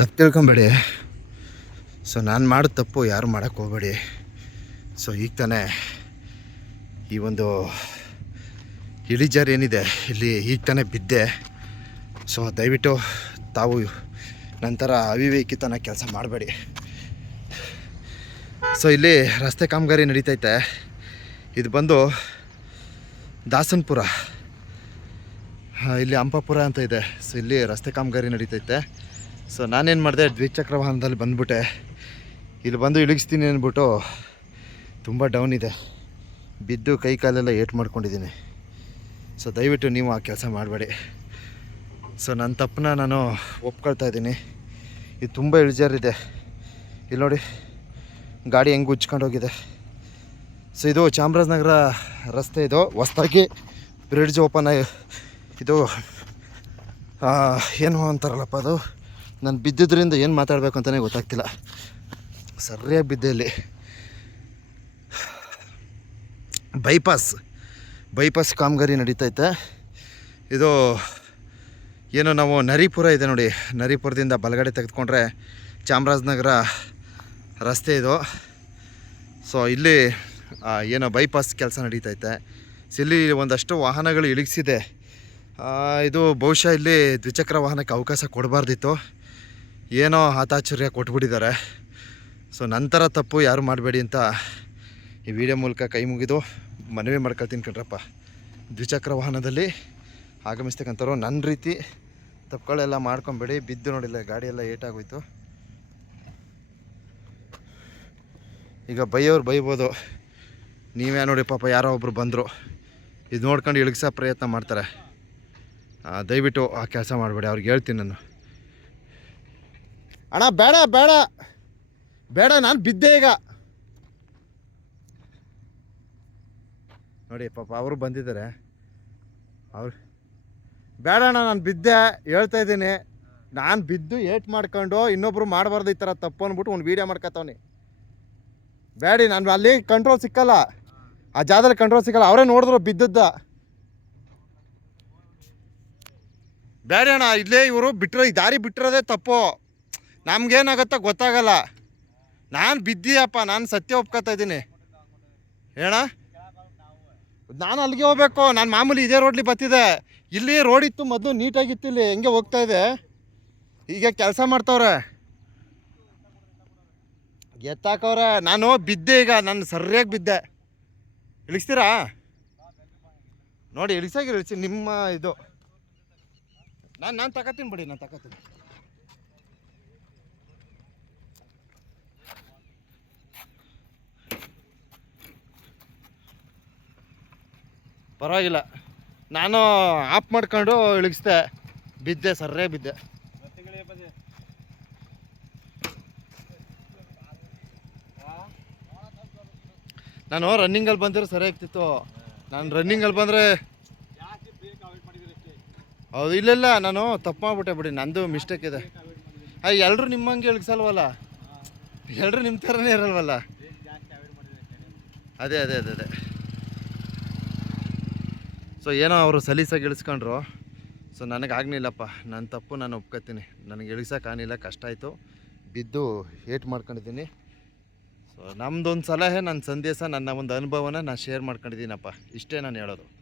ತಪ್ಪು ತಿಳ್ಕೊಬೇಡಿ. ಸೊ ನಾನು ಮಾಡೋ ತಪ್ಪು ಯಾರು ಮಾಡೋಕ್ಕೆ ಹೋಗಬೇಡಿ. ಸೊ ಈಗ ತಾನೇ ಈ ಒಂದು ಇಳಿಜಾರು ಏನಿದೆ, ಇಲ್ಲಿ ಈಗ ತಾನೇ ಬಿದ್ದೆ. ಸೊ ದಯವಿಟ್ಟು ತಾವು ನಂತರ ಅವಿವೇಕಿತನ ಕೆಲಸ ಮಾಡಬೇಡಿ. ಸೊ ಇಲ್ಲಿ ರಸ್ತೆ ಕಾಮಗಾರಿ ನಡೀತೈತೆ. ಇದು ಬಂದು ದಾಸನಪುರ. ಇಲ್ಲಿ ಅಂಪಾಪುರ ಅಂತ ಇದೆ. ಸೊ ಇಲ್ಲಿ ರಸ್ತೆ ಕಾಮಗಾರಿ ನಡೀತೈತೆ. ಸೊ ನಾನೇನು ಮಾಡಿದೆ, ದ್ವಿಚಕ್ರ ವಾಹನದಲ್ಲಿ ಬಂದ್ಬಿಟ್ಟೆ. ಇಲ್ಲಿ ಬಂದು ಇಳಿಸ್ತೀನಿ ಅಂದ್ಬಿಟ್ಟು ತುಂಬ ಡೌನ್ ಇದೆ. ಬಿದ್ದು ಕೈ ಕಾಲೆಲ್ಲ ಏಟ್ ಮಾಡ್ಕೊಂಡಿದ್ದೀನಿ. ಸೊ ದಯವಿಟ್ಟು ನೀವು ಆ ಕೆಲಸ ಮಾಡಬೇಡಿ. ಸೊ ನನ್ನ ತಪ್ಪನ್ನ ನಾನು ಒಪ್ಕೊಳ್ತಾ ಇದ್ದೀನಿ. ಇದು ತುಂಬ ಇಳಿಜಾರಿದೆ. ಇಲ್ಲಿ ನೋಡಿ, ಗಾಡಿ ಹೆಂಗೆ ಉಚ್ಕೊಂಡೋಗಿದೆ ಸೊ ಇದು ಚಾಮರಾಜನಗರ ರಸ್ತೆ ಇದು. ಹೊಸ್ದಾಗಿ ಬ್ರಿಡ್ಜ್ ಓಪನ್ ಇದು ಏನು ಅಂತಾರಲ್ಲಪ್ಪ ಅದು? ನಾನು ಬಿದ್ದಿದ್ದರಿಂದ ಏನು ಮಾತಾಡಬೇಕು ಅಂತಲೇ ಗೊತ್ತಾಗ್ತಿಲ್ಲ. ಸರಿಯಾಗಿ ಬಿದ್ದೆ ಬೈಪಾಸ್ ಬೈಪಾಸ್ ಕಾಮಗಾರಿ ನಡೀತೈತೆ. ಇದು ಏನು ನಾವು ನರಿಪುರ ಇದೆ ನೋಡಿ. ನರಿಪುರದಿಂದ ಬಲಗಡೆ ತೆಗೆದುಕೊಂಡ್ರೆ ಚಾಮರಾಜನಗರ ರಸ್ತೆ ಇದು. ಸೊ ಇಲ್ಲಿ ಏನೋ ಬೈಪಾಸ್ ಕೆಲಸ ನಡೀತೈತೆ. ಇಲ್ಲಿ ಒಂದಷ್ಟು ವಾಹನಗಳು ಇಳಿಸಿದೆ. ಇದು ಬಹುಶಃ ಇಲ್ಲಿ ದ್ವಿಚಕ್ರ ವಾಹನಕ್ಕೆ ಅವಕಾಶ ಕೊಡಬಾರ್ದಿತ್ತು. ಏನೋ ಹಾತಾಚರ್ಯ ಕೊಟ್ಬಿಟ್ಟಿದ್ದಾರೆ. ಸೊ ನಂತರ ತಪ್ಪು ಯಾರು ಮಾಡಬೇಡಿ ಅಂತ ಈ ವಿಡಿಯೋ ಮೂಲಕ ಕೈ ಮುಗಿದು ಮನವಿ ಮಾಡ್ಕೊಳ್ತೀನಿ ಕಣ್ರಪ್ಪ. ದ್ವಿಚಕ್ರ ವಾಹನದಲ್ಲಿ ಆಗಮಿಸ್ತಕ್ಕಂಥವ್ರು ನನ್ನ ರೀತಿ ತಪ್ಪುಗಳೆಲ್ಲ ಮಾಡ್ಕೊಂಬೇಡಿ. ಬಿದ್ದು ನೋಡಿಲ್ಲ ಗಾಡಿ ಎಲ್ಲ ಏಟಾಗೋಯ್ತು. ಈಗ ಬೈಯೋರು ಬೈಬೋದು. ನೀವೇ ನೋಡಿ ಪಾಪ ಯಾರೋ ಒಬ್ಬರು ಬಂದರು. ಇದು ನೋಡ್ಕೊಂಡು ಇಳಿಸೋ ಪ್ರಯತ್ನ ಮಾಡ್ತಾರೆ. ದಯವಿಟ್ಟು ಆ ಕೆಲಸ ಮಾಡಬೇಡಿ. ಅವ್ರಿಗೆ ಹೇಳ್ತೀನಿ ನಾನು. ಅಣ್ಣ, ಬೇಡ ಬೇಡ. ಬೇಡ, ನಾನು ಬಿದ್ದೆ ಈಗ. ನೋಡಿ, ಪಾಪ ಅವರು ಬಂದಿದ್ದಾರೆ. ಅವ್ರು ಬೇಡ ಅಣ್ಣ, ನಾನು ಬಿದ್ದೆ, ಹೇಳ್ತಾ ಇದ್ದೀನಿ. ನಾನು ಬಿದ್ದು ಏಟ್ ಮಾಡ್ಕೊಂಡು ಇನ್ನೊಬ್ರು ಮಾಡಬಾರ್ದು ಈ ಥರ ತಪ್ಪು ಅಂದ್ಬಿಟ್ಟು ಒಂದು ವೀಡಿಯೋ ಮಾಡ್ಕೊತವ್ನಿ. ಬೇಡಿ, ನಾನು ಅಲ್ಲಿ ಕಂಟ್ರೋಲ್ ಸಿಕ್ಕಲ್ಲ. ಆ ಜಾಗದಲ್ಲಿ ಕಂಟ್ರೋಲ್ ಸಿಕ್ಕಲ್ಲ. ಅವರೇ ನೋಡಿದ್ರು ಬಿದ್ದದ್ದ. ಬೇಡ ಅಣ್ಣ, ಇಲ್ಲೇ ಇವರು ಬಿಟ್ಟರೆ ಈ ದಾರಿ ಬಿಟ್ಟಿರೋದೇ ತಪ್ಪು. ನಮ್ಗೇನಾಗತ್ತೋ ಗೊತ್ತಾಗಲ್ಲ. ನಾನು ಬಿದ್ದೀಯಪ್ಪ, ನಾನು ಸತ್ಯ ಒಪ್ಕೋತಾ ಇದ್ದೀನಿ. ಹೇಳ ನಾನು ಅಲ್ಲಿಗೆ ಹೋಗ್ಬೇಕು. ನಾನು ಮಾಮೂಲಿ ಇದೇ ರೋಡ್ಲಿ ಬತ್ತಿದೆ ಇಲ್ಲಿ ರೋಡ್ ಇತ್ತು, ಮೊದಲು ನೀಟಾಗಿತ್ತು ಇಲ್ಲಿ. ಹೆಂಗೆ ಹೋಗ್ತಾ ಇದೆ? ಈಗ ಕೆಲಸ ಮಾಡ್ತವ್ರೆ. ಎತ್ತಾಕವ್ರೆ ನಾನು ಬಿದ್ದೆ ಈಗ. ನಾನು ಸರಿಯಾಗಿ ಬಿದ್ದೆ. ಇಳಿಸ್ತೀರಾ? ನೋಡಿ, ಇಳಿಸಾಗಿ ಇಳಿಸಿ. ನಿಮ್ಮ ಇದು. ನಾನು ನಾನು ತಗೋತೀನಿ ಬಿಡಿ, ನಾನು ತಗೋತೀನಿ. ಪರವಾಗಿಲ್ಲ. ನಾನು ಆಫ್ ಮಾಡ್ಕೊಂಡು ಇಳಿಸ್ದೆ. ಬಿದ್ದೆ, ಸರ್ರೇ ಬಿದ್ದೆ. ನಾನು ರನ್ನಿಂಗಲ್ಲಿ ಬಂದರೆ ಸರಿ ಆಗ್ತಿತ್ತು. ನಾನು ರನ್ನಿಂಗಲ್ಲಿ ಬಂದರೆ ಹೌದು, ಇಲ್ಲ ನಾನು ತಪ್ಪು ಮಾಡ್ಬಿಟ್ಟೆ ಬಿಡಿ. ನಂದು ಮಿಸ್ಟೇಕ್ ಇದೆ. ಅಯ್ಯ ಎಲ್ಲರೂ ನಿಮ್ಮಂಗೆ ಇಳಿಸಲ್ವಲ್ಲ? ಎಲ್ಲರೂ ನಿಮ್ಮ ಥರನೇ ಇರಲ್ವಲ್ಲ? ಅದೇ ಅದೇ ಅದೇ ಅದೇ. ಸೊ ಏನೋ ಅವರು ಸಲೀಸಾಗಿ ಇಳಿಸ್ಕೊಂಡ್ರು ಸೊ ನನಗೆ ಆಗ್ನಿಲ್ಲಪ್ಪ ನನ್ನ ತಪ್ಪು ನಾನು ಒಪ್ಕೋತೀನಿ. ನನಗೆ ಇಳಿಸೋಕ್ಕಾಗಲಿಲ್ಲ ಕಷ್ಟ ಆಯಿತು. ಬಿದ್ದು ಏಟ್ ಮಾಡ್ಕೊಂಡಿದ್ದೀನಿ. ಸೊ ನಮ್ಮದೊಂದು ಸಲಹೆ ನನ್ನ ಸಂದೇಶ, ನನ್ನ ಒಂದು ಅನುಭವನ ನಾನು ಶೇರ್ ಮಾಡ್ಕೊಂಡಿದ್ದೀನಪ್ಪ. ಇಷ್ಟೇ ನಾನು ಹೇಳೋದು.